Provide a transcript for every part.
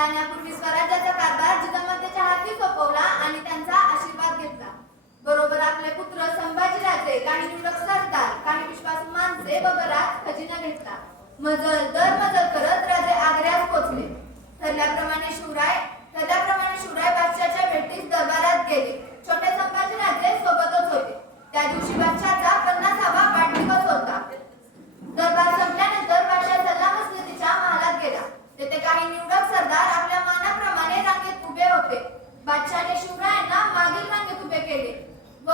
जाण्यापूर्वी स्वराज्याचा कारभार जिजामातेच्या हाती सोपवला आणि त्यांचा आशीर्वाद घेतला. बरोबर आपले पुत्र संभाजीराजे, काही निवडक सरदार, काही विश्वासू माणसे व बराच खजिना घेतला. मजल दर मजल करत राजे आग्र्यास पोचले. ठरल्याप्रमाणे शिवराय बादशाच्या भेटीस दरबारात गेले. छोटे संभाजीराजे सोबतच होते. त्या दिवशी बादशाचा 50वा वाढदिवस होता. दरबार संपल्यानंतर बादशाह सल्लामसलतीच्या महालात गेला. तेथे काही निवडक सरदार आपल्या मानाप्रमाणे रांगेत उभे होते. बादशाने शिवरायांना मागील रांगेत उभे केले व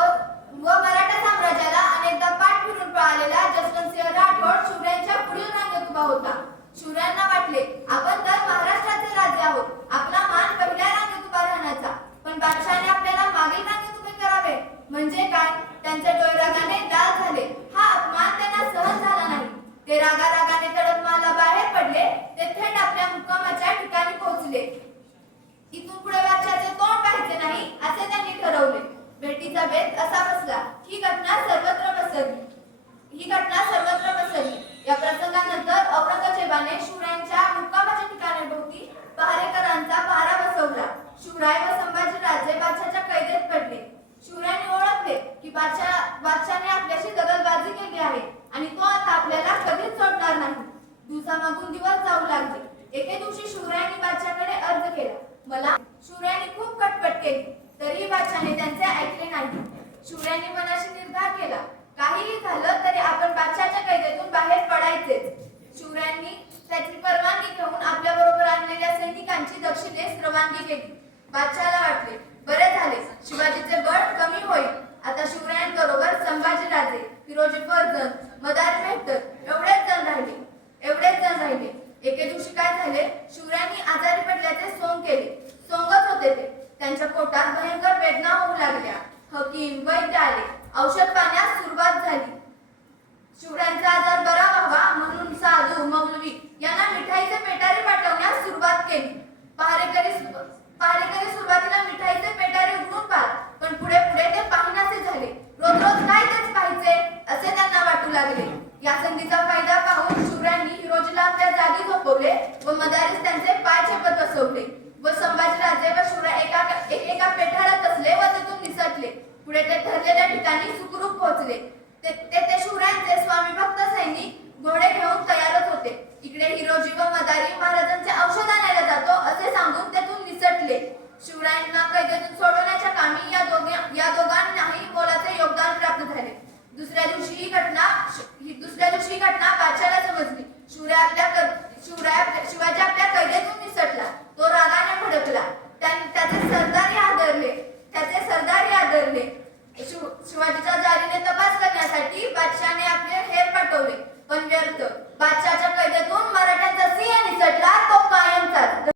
मराठा साम्राज्याला अनेकदा पाठ फिरून पळालेला जसवंतसिंह राठोड शिवरायांच्या पुढील रांगेत उभा होता. शिवरायांना वाटले, आपण तर महाराष्ट्राचे राजे आहोत, आपला मान पहिल्या रांगेत उभा राहण्याचा, पण बादशाने आपल्याला मागील रांगेत उभे करावे म्हणजे काय? त्यांचे डोळे रागाने लाल झाले. हा अपमान त्यांना सहन झाला नाही. ते रागारागाने तडकमाला बाहेर पडले. ते थेट आपल्या मुक्कामाच्या ठिकाणी पोहोचले. इथून पुढे बादशाचे तोंड पाहायचे नाही असे त्यांनी ठरवले. भेटीचा बेत असा बसला. ही घटना सर्वत्र पसरली. या प्रसंगानंतर औरंगजेबाने शिवरायांच्या मुक्कामाच्या ठिकाणाभोवती पहारेकरांचा पहारा बसवला. शिवराय व संभाजीराजे बादशाच्या कैदेत पडले. शिवरायांनी ओळखले की बादशाने आपल्याशी दगलबाजी केली आहे आणि तो आता आपल्याला कधीच सोडणार नाही. दिवसामागून दिवस जाऊ लागले. एके दिवशी शिवरायांनी बादशाकडे अर्ज केला. शिवरायांनी खूप खटपट केली, तरीही बादशाने त्यांचे ऐकले नाही. शिवरायांनी मनाशी निर्धार केला, काहीही झालं तरी आपण बादशाच्या कैदेतून बाहेर पडायचेच. शिवरायांनी त्याची परवानगी घेऊन आपल्या बरोबर आणलेल्या सैनिकांची दक्षिणेस रवानगी केली. बादशाला वाटले, बरे झाले, शिवाजीचे बळ कमी होईल. आता शिवरायांबरोबर संभाजीराजे, हिरोजी फर्जंद, मदारी मेहतर एवढेच जण राहिले. एके दिवशी काय झाले, शिवरायांनी आजारी पडल्याचे सोंग केले. सोंगच होते ते. त्यांच्या पोटात भयंकर वेदना होऊ लागल्या. हकीम, वैद्य आले. औषध पाण्यास सुरुवात झाली. शिवरायांचा आजार बरा व्हावा म्हणून साधू, मौलवी यांना मिठाईचे पेटारे पाठवण्यास सुरुवात केली. पहारेकरी सुरुवातीला मिठाईचे पेटारे उघडून पाहत, पण पुढे ते पाहिनासे झाले. रोज काय तेच पाहायचे असे त्यांना वाटू लागले. या संधीचा फायदा पाहून शिवरायांनी हिरोजीला आपल्या जागी झोपवले व मदारीस त्यांचे पाय चेपत बसवले व संभाजीराजे व शिवराय एका पेठारात बसले व तेथून निसटले. पुढे ते ठरलेल्या ठिकाणी सुखरूप पोहोचले. तेथे शिवरायांचे स्वामी भक्त सैनिक घोडे घेऊन तयारच होते. इकडे हिरोजी व मदारी महाराजांचे औषध आणायला जातो असे सांगून तेथून निसटले. शिवरायांना कैदेतून सोडवण्याच्या कामी या दोघांनाही मोलाचे योगदान प्राप्त झाले. दुसऱ्या दिवशी ही घटना बादशाला समजली. शिवाजी आपल्या कैदेतून निसटला. तो रागाने भडकला. त्याचे सरदारही आदरले. शिवाजीच्या जारीने तपास करण्यासाठी बादशाने आपले हेर पाठवले, पण व्यर्थ.